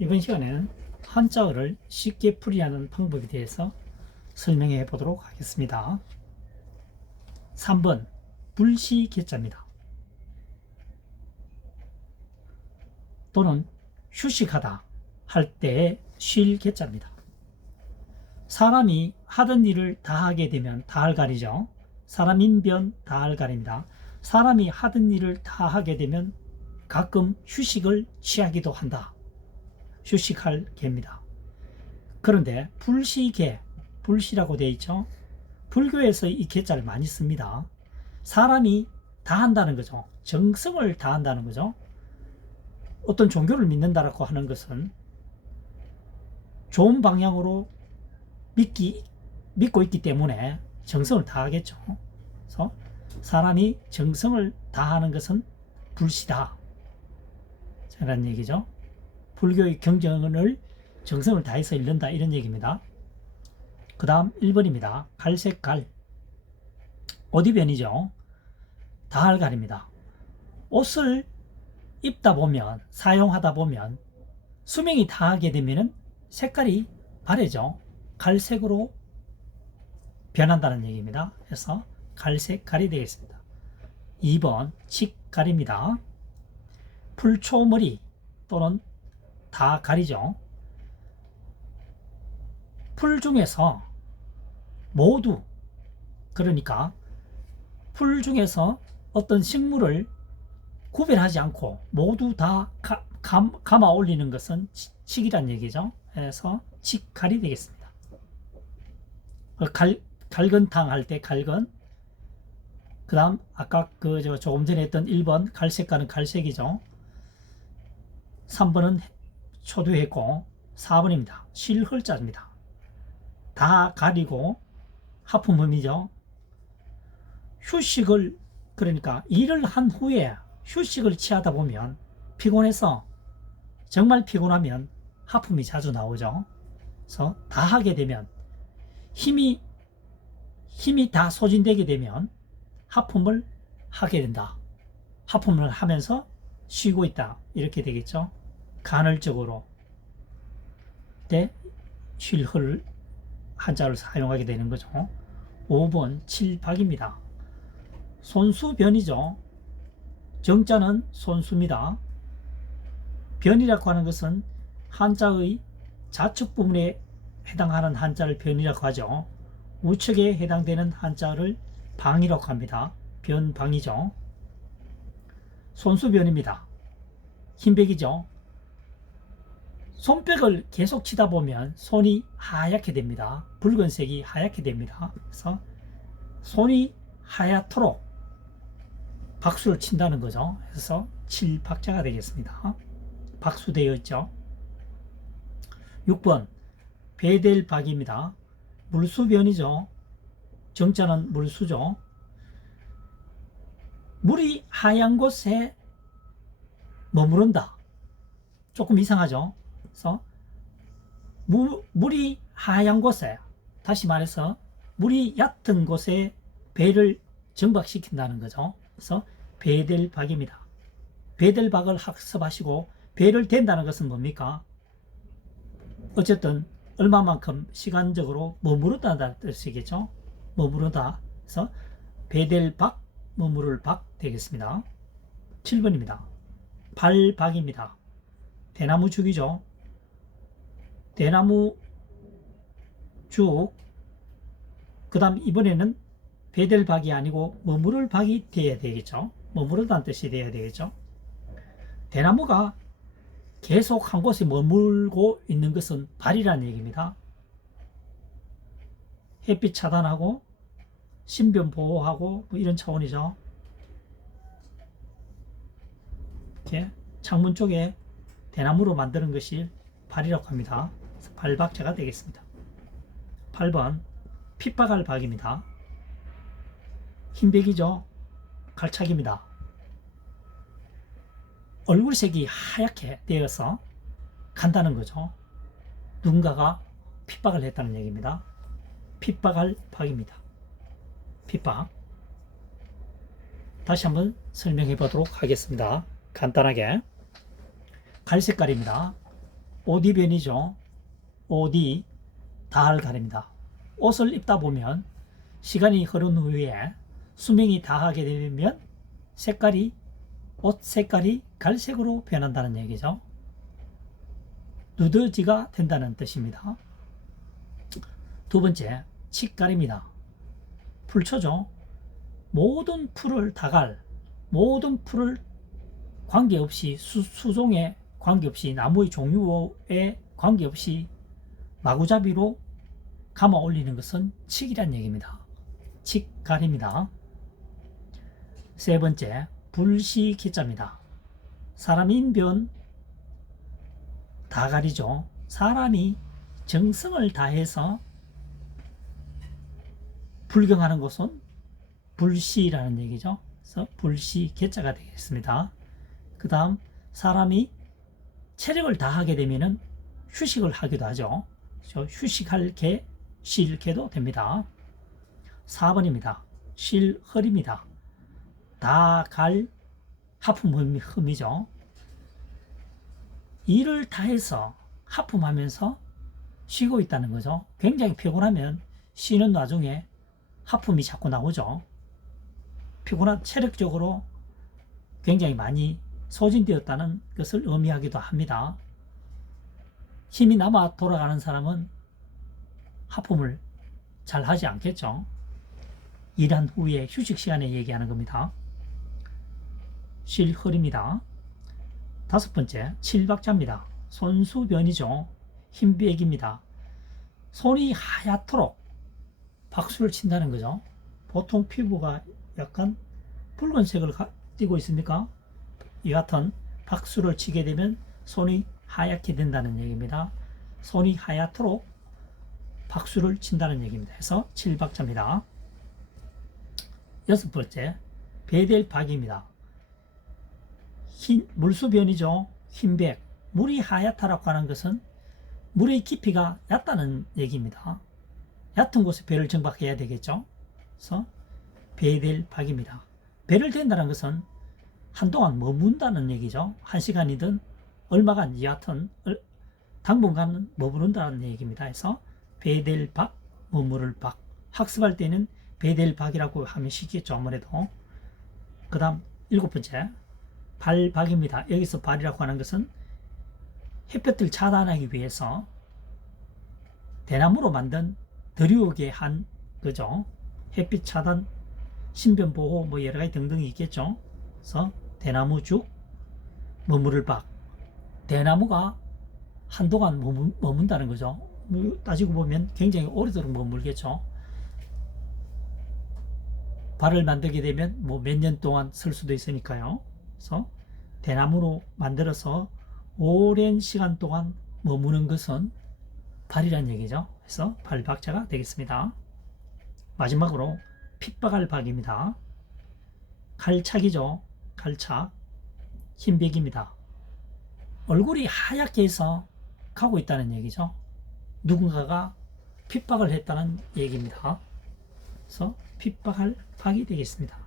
이번 시간에는 한자어를 쉽게 풀이하는 방법에 대해서 설명해 보도록 하겠습니다. 3번 불시개자입니다. 또는 휴식하다 할 때의 쉴 개자입니다. 사람이 하던 일을 다 하게 되면 다할가리죠. 사람인변 다할가리입니다. 사람이 하던 일을 다 하게 되면 가끔 휴식을 취하기도 한다. 휴식할 개입니다. 그런데 불시개, 불시라고 되어 있죠. 불교에서 이 개자를 많이 씁니다. 사람이 다 한다는 거죠. 정성을 다한다는 거죠. 어떤 종교를 믿는다라고 하는 것은 좋은 방향으로 믿고 있기 때문에 정성을 다하겠죠. 그래서 사람이 정성을 다하는 것은 불시다. 라는 얘기죠. 불교의 경전을 정성을 다해서 읽는다 이런 얘기입니다. 그 다음 1번입니다. 갈색 갈. 옷이변이죠. 다할 갈입니다. 옷을 입다 보면, 사용하다 보면 수명이 다하게 되면 색깔이 바래죠. 갈색으로 변한다는 얘기입니다. 그래서 갈색 갈이 되겠습니다. 2번 칙갈입니다. 풀초머리 또는 다 가리죠. 풀 중에서 모두, 그러니까 풀 중에서 어떤 식물을 구별하지 않고 모두 다 감아 올리는 것은 칙이란 얘기죠. 그래서 칙갈이 되겠습니다. 갈건탕 할 때 갈건. 그 다음 아까 조금 전에 했던 1번 갈색깔은 갈색이죠. 3번은 초두했고 4번입니다. 실헐자입니다. 다 가리고 하품음이죠. 휴식을, 그러니까 일을 한 후에 휴식을 취하다 보면 피곤해서, 정말 피곤하면 하품이 자주 나오죠. 그래서 다 하게 되면 힘이 다 소진되게 되면 하품을 하게 된다. 하품을 하면서 쉬고 있다. 이렇게 되겠죠. 간헐적으로 쉴헐 한자를 사용하게 되는 거죠. 5번 칠박입니다. 손수변이죠. 정자는 손수입니다. 변이라고 하는 것은 한자의 좌측 부분에 해당하는 한자를 변이라고 하죠. 우측에 해당되는 한자를 방이라고 합니다. 변방이죠. 손수변입니다. 흰백이죠. 손뼉을 계속 치다 보면 손이 하얗게 됩니다. 붉은색이 하얗게 됩니다. 그래서 손이 하얗도록 박수를 친다는 거죠. 그래서 칠박자가 되겠습니다. 박수되어 있죠. 6번 배델박입니다. 물수변이죠. 정자는 물수죠. 물이 하얀 곳에 머무른다. 조금 이상하죠. 그래서 물이 하얀 곳에, 다시 말해서 물이 얕은 곳에 배를 정박시킨다는 거죠. 그래서 배델박입니다. 배델박을 학습하시고 배를 댄다는 것은 뭡니까? 어쨌든 얼마만큼 시간적으로 머무르다는 뜻이겠죠. 머무르다. 그래서 배델박, 머무를 박 되겠습니다. 7번입니다. 발박입니다. 대나무 죽이죠. 대나무 죽. 그 다음 이번에는 배델박이 아니고 머무를 박이 되어야 되겠죠. 머무르다는 뜻이 되어야 되겠죠. 대나무가 계속 한 곳에 머물고 있는 것은 발이라는 얘기입니다. 햇빛 차단하고 신변 보호하고 뭐 이런 차원이죠. 이렇게 창문 쪽에 대나무로 만드는 것이 발이라고 합니다. 발박자가 되겠습니다. 8번 핏박할 박입니다. 흰백이죠. 갈착입니다. 얼굴색이 하얗게 되어서 간다는 거죠. 누군가가 핍박을 했다는 얘기입니다. 핍박할 박입니다. 핍박. 다시 한번 설명해 보도록 하겠습니다. 간단하게. 갈색깔입니다. 오디변이죠. 오디, 다할 가립니다. 옷을 입다 보면 시간이 흐른 후에 수명이 다하게 되면 옷 색깔이 갈색으로 변한다는 얘기죠. 누더지가 된다는 뜻입니다. 두 번째, 칡갈입니다. 풀초죠. 모든 풀을 모든 풀을 관계없이 수종에 관계없이 나무의 종류에 관계없이 마구잡이로 감아 올리는 것은 칡이란 얘기입니다. 칡갈입니다. 세 번째, 불시기자입니다. 사람 인변 다 가리죠. 사람이 정성을 다해서 불경하는 것은 불시라는 얘기죠. 그래서 불시 개자가 되겠습니다. 그 다음 사람이 체력을 다하게 되면은 휴식을 하기도 하죠. 휴식할 개, 쉴 개도 됩니다. 4번입니다. 쉴 허리입니다. 다 갈 하품 흠이죠. 일을 다해서 하품하면서 쉬고 있다는 거죠. 굉장히 피곤하면 쉬는 와중에 하품이 자꾸 나오죠. 피곤한 체력적으로 굉장히 많이 소진되었다는 것을 의미하기도 합니다. 힘이 남아 돌아가는 사람은 하품을 잘 하지 않겠죠. 일한 후에 휴식 시간에 얘기하는 겁니다. 쉴 허리입니다. 다섯 번째, 칠박자입니다. 손수변이죠. 흰백입니다. 손이 하얗도록 박수를 친다는 거죠. 보통 피부가 약간 붉은색을 띠고 있습니까? 이 같은 박수를 치게 되면 손이 하얗게 된다는 얘기입니다. 손이 하얗도록 박수를 친다는 얘기입니다. 해서 칠박자입니다. 여섯 번째, 베델박입니다. 흰 물수변이죠. 흰백. 물이 하얗다라고 하는 것은 물의 깊이가 얕다는 얘기입니다. 얕은 곳에 배를 정박해야 되겠죠. 그래서 베델박입니다. 배를 댄다는 것은 한동안 머문다는 얘기죠. 1시간이든 얼마간 여하튼 당분간 머무른다는 얘기입니다. 해서 베델박, 머무를 박. 학습할 때는 베델박이라고 하면 쉽겠죠. 아무래도. 그 다음 일곱 번째, 발박입니다. 여기서 발이라고 하는 것은 햇볕을 차단하기 위해서 대나무로 만든 드리우게 한 거죠. 햇빛 차단, 신변 보호 뭐 여러 가지 등등이 있겠죠. 그래서 대나무죽, 머무를 박. 대나무가 한동안 머문다는 거죠. 따지고 보면 굉장히 오래도록 머물겠죠. 발을 만들게 되면 뭐 몇 년 동안 쓸 수도 있으니까요. 그래서 대나무로 만들어서 오랜 시간 동안 머무는 것은 발이란 얘기죠. 그래서 발박자가 되겠습니다. 마지막으로 핏박할 박입니다. 갈착이죠. 갈착. 흰백입니다. 얼굴이 하얗게 해서 가고 있다는 얘기죠. 누군가가 핍박을 했다는 얘기입니다. 그래서 핍박할 박이 되겠습니다.